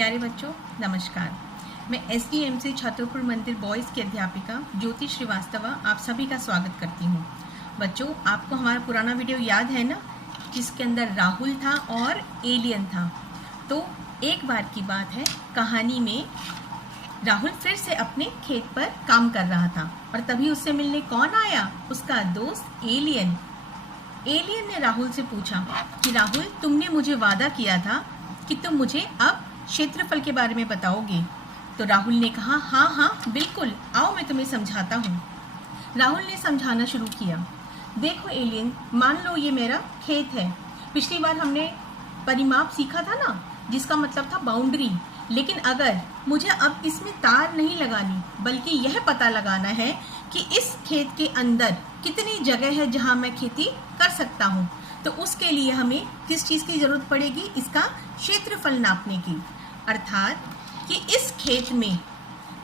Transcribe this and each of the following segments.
प्यारे बच्चों नमस्कार। मैं SDMC छतरपुर मंदिर बॉयज़ की अध्यापिका ज्योति श्रीवास्तव आप सभी का स्वागत करती हूँ। बच्चों, आपको हमारा पुराना वीडियो याद है ना, जिसके अंदर राहुल था और एलियन था। तो एक बार की बात है, कहानी में राहुल फिर से अपने खेत पर काम कर रहा था और तभी उससे मिलने कौन आया? उसका दोस्त एलियन। एलियन ने राहुल से पूछा कि राहुल, तुमने मुझे वादा किया था कि तुम मुझे अब क्षेत्रफल के बारे में बताओगे। तो राहुल ने कहा, हाँ बिल्कुल, आओ मैं तुम्हें समझाता हूँ। राहुल ने समझाना शुरू किया। देखो एलियन, मान लो ये मेरा खेत है। पिछली बार हमने परिमाप सीखा था ना, जिसका मतलब था बाउंड्री। लेकिन अगर मुझे अब इसमें तार नहीं लगानी, बल्कि यह पता लगाना है कि इस खेत के अंदर कितनी जगह है जहाँ मैं खेती कर सकता हूँ, तो उसके लिए हमें किस चीज़ की ज़रूरत पड़ेगी? इसका क्षेत्रफल नापने की। अर्थात कि इस खेत में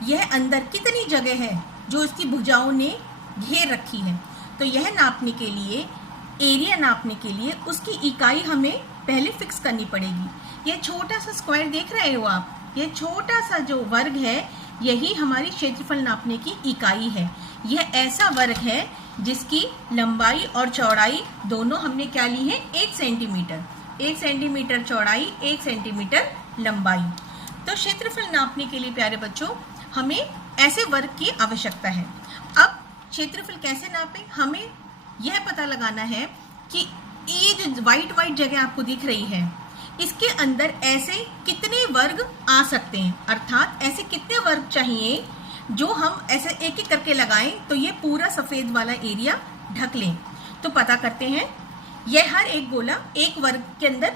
यह अंदर कितनी जगह है जो इसकी भुजाओं ने घेर रखी है। तो यह नापने के लिए, एरिया नापने के लिए उसकी इकाई हमें पहले फिक्स करनी पड़ेगी। यह छोटा सा स्क्वायर देख रहे हो आप, यह छोटा सा जो वर्ग है, यही हमारी क्षेत्रफल नापने की इकाई है। यह ऐसा वर्ग है जिसकी लंबाई और चौड़ाई दोनों हमने क्या ली है? 1 सेंटीमीटर। 1 सेंटीमीटर चौड़ाई, 1 सेंटीमीटर लंबाई। तो क्षेत्रफल नापने के लिए प्यारे बच्चों हमें ऐसे वर्ग की आवश्यकता है। अब क्षेत्रफल कैसे नापें? हमें यह पता लगाना है कि ये जो वाइट जगह आपको दिख रही है, इसके अंदर ऐसे कितने वर्ग आ सकते हैं। अर्थात ऐसे कितने वर्ग चाहिए जो हम ऐसे एक एक करके लगाएं तो ये पूरा सफ़ेद वाला एरिया ढक लें। तो पता करते हैं, यह हर एक गोला एक वर्ग के अंदर,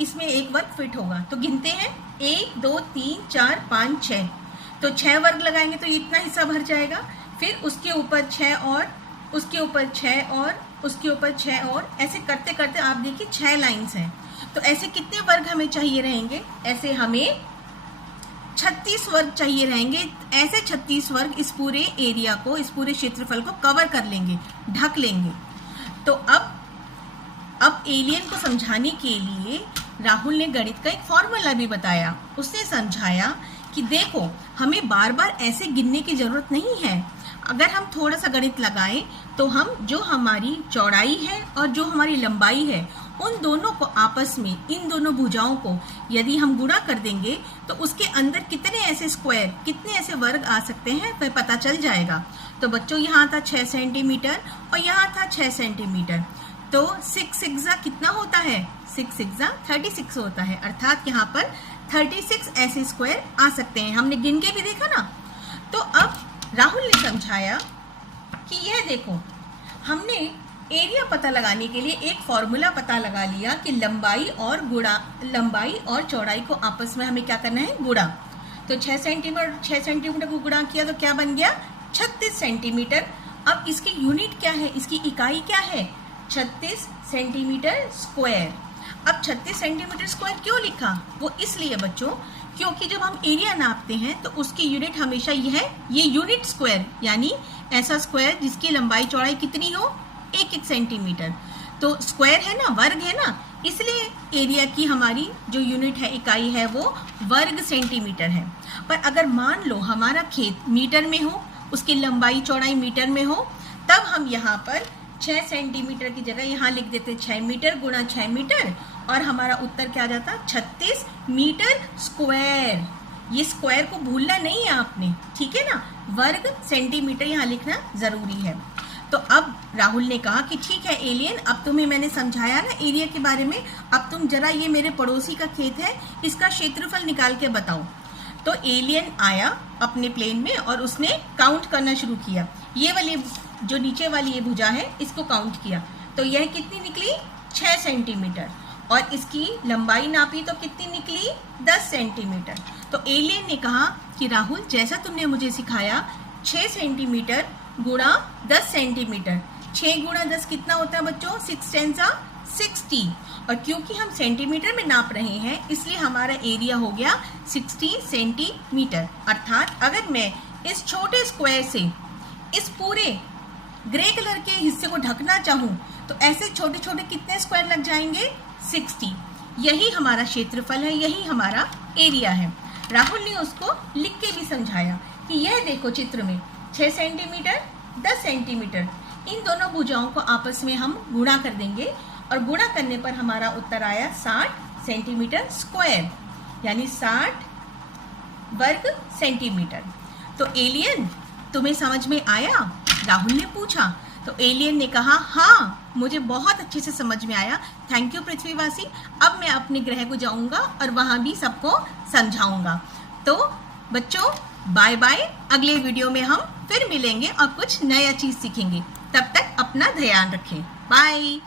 इसमें एक वर्ग फिट होगा। तो गिनते हैं, 1 2 3 4 5 6। तो 6 वर्ग लगाएंगे तो इतना हिस्सा भर जाएगा। फिर उसके ऊपर 6 और, उसके ऊपर 6 और, उसके ऊपर 6 और, ऐसे करते करते आप देखिए 6 लाइन्स हैं। तो ऐसे कितने वर्ग हमें चाहिए रहेंगे? ऐसे हमें 36 वर्ग चाहिए रहेंगे। ऐसे 36 वर्ग इस पूरे एरिया को, इस पूरे क्षेत्रफल को कवर कर लेंगे, ढक लेंगे। तो अब एलियन को समझाने के लिए राहुल ने गणित का एक फॉर्मूला भी बताया। उसने समझाया कि देखो, हमें बार बार ऐसे गिनने की जरूरत नहीं है। अगर हम थोड़ा सा गणित लगाएं तो हम जो हमारी चौड़ाई है और जो हमारी लंबाई है, उन दोनों को आपस में, इन दोनों भुजाओं को यदि हम गुणा कर देंगे तो उसके अंदर कितने ऐसे स्क्वायर, कितने ऐसे वर्ग आ सकते हैं, वह पता चल जाएगा। तो बच्चों यहाँ था 6 सेंटीमीटर और यहाँ था 6 सेंटीमीटर। तो 6 6 कितना होता है? 6 6 36 होता है। अर्थात यहाँ पर 36 ऐसे स्क्वायर आ सकते हैं। हमने गिन के भी देखा ना। तो अब राहुल ने समझाया कि यह देखो, हमने एरिया पता लगाने के लिए एक फॉर्मूला पता लगा लिया कि लंबाई और चौड़ाई को आपस में हमें क्या करना है? गुणा। तो 6 सेंटीमीटर को गुणा किया तो क्या बन गया? 36 सेंटीमीटर। अब इसकी यूनिट क्या है? इसकी इकाई क्या है? 36 सेंटीमीटर स्क्वायर। अब 36 सेंटीमीटर स्क्वायर क्यों लिखा? वो इसलिए बच्चों, क्योंकि जब हम एरिया नापते हैं तो उसकी यूनिट हमेशा ये यूनिट स्क्वायर, यानी ऐसा स्क्वायर जिसकी लंबाई चौड़ाई कितनी हो? 1 सेंटीमीटर। तो स्क्वायर है ना, वर्ग है ना, इसलिए एरिया की हमारी जो यूनिट है, इकाई है, वो वर्ग सेंटीमीटर है। पर अगर मान लो हमारा खेत मीटर में हो, उसकी लंबाई चौड़ाई मीटर में हो, तब हम यहाँ पर 6 सेंटीमीटर की जगह यहाँ लिख देते 6 मीटर गुणा 6 मीटर, और हमारा उत्तर क्या जाता? 36 मीटर स्क्वायर। ये स्क्वायर को भूलना नहीं है आपने, ठीक है ना। वर्ग सेंटीमीटर यहाँ लिखना जरूरी है। तो अब राहुल ने कहा कि ठीक है एलियन, अब तुम्हें मैंने समझाया ना एरिया के बारे में, अब तुम जरा ये मेरे पड़ोसी का खेत है, इसका क्षेत्रफल निकाल के बताओ। तो एलियन आया अपने प्लेन में और उसने काउंट करना शुरू किया। ये वाली जो नीचे वाली ये भुजा है, इसको काउंट किया तो यह कितनी निकली? 6 सेंटीमीटर। और इसकी लंबाई नापी तो कितनी निकली? 10 सेंटीमीटर। तो एलियन ने कहा कि राहुल, जैसा तुमने मुझे सिखाया, 6 सेंटीमीटर गुणा 10 सेंटीमीटर, 6 गुणा 10 कितना होता है बच्चों? 6 10 60। और क्योंकि हम सेंटीमीटर में नाप रहे हैं, इसलिए हमारा एरिया हो गया 60 सेंटीमीटर। अर्थात अगर मैं इस छोटे स्क्वायर से इस पूरे ग्रे कलर के हिस्से को ढकना चाहूँ तो ऐसे छोटे छोटे कितने स्क्वायर लग जाएंगे? 60। यही हमारा क्षेत्रफल है, यही हमारा एरिया है। राहुल ने उसको लिख के भी समझाया कि यह देखो चित्र में 6 सेंटीमीटर 10 सेंटीमीटर, इन दोनों भुजाओं को आपस में हम गुणा कर देंगे और गुणा करने पर हमारा उत्तर आया 60 सेंटीमीटर स्क्वायर, यानी 60 वर्ग सेंटीमीटर। तो एलियन तुम्हें समझ में आया? राहुल ने पूछा। तो एलियन ने कहा हाँ, मुझे बहुत अच्छे से समझ में आया, थैंक यू पृथ्वीवासी। अब मैं अपने ग्रह को जाऊंगा और वहां भी सबको समझाऊंगा। तो बच्चों बाय बाय, अगले वीडियो में हम फिर मिलेंगे और कुछ नया चीज सीखेंगे। तब तक अपना ध्यान रखें, बाय।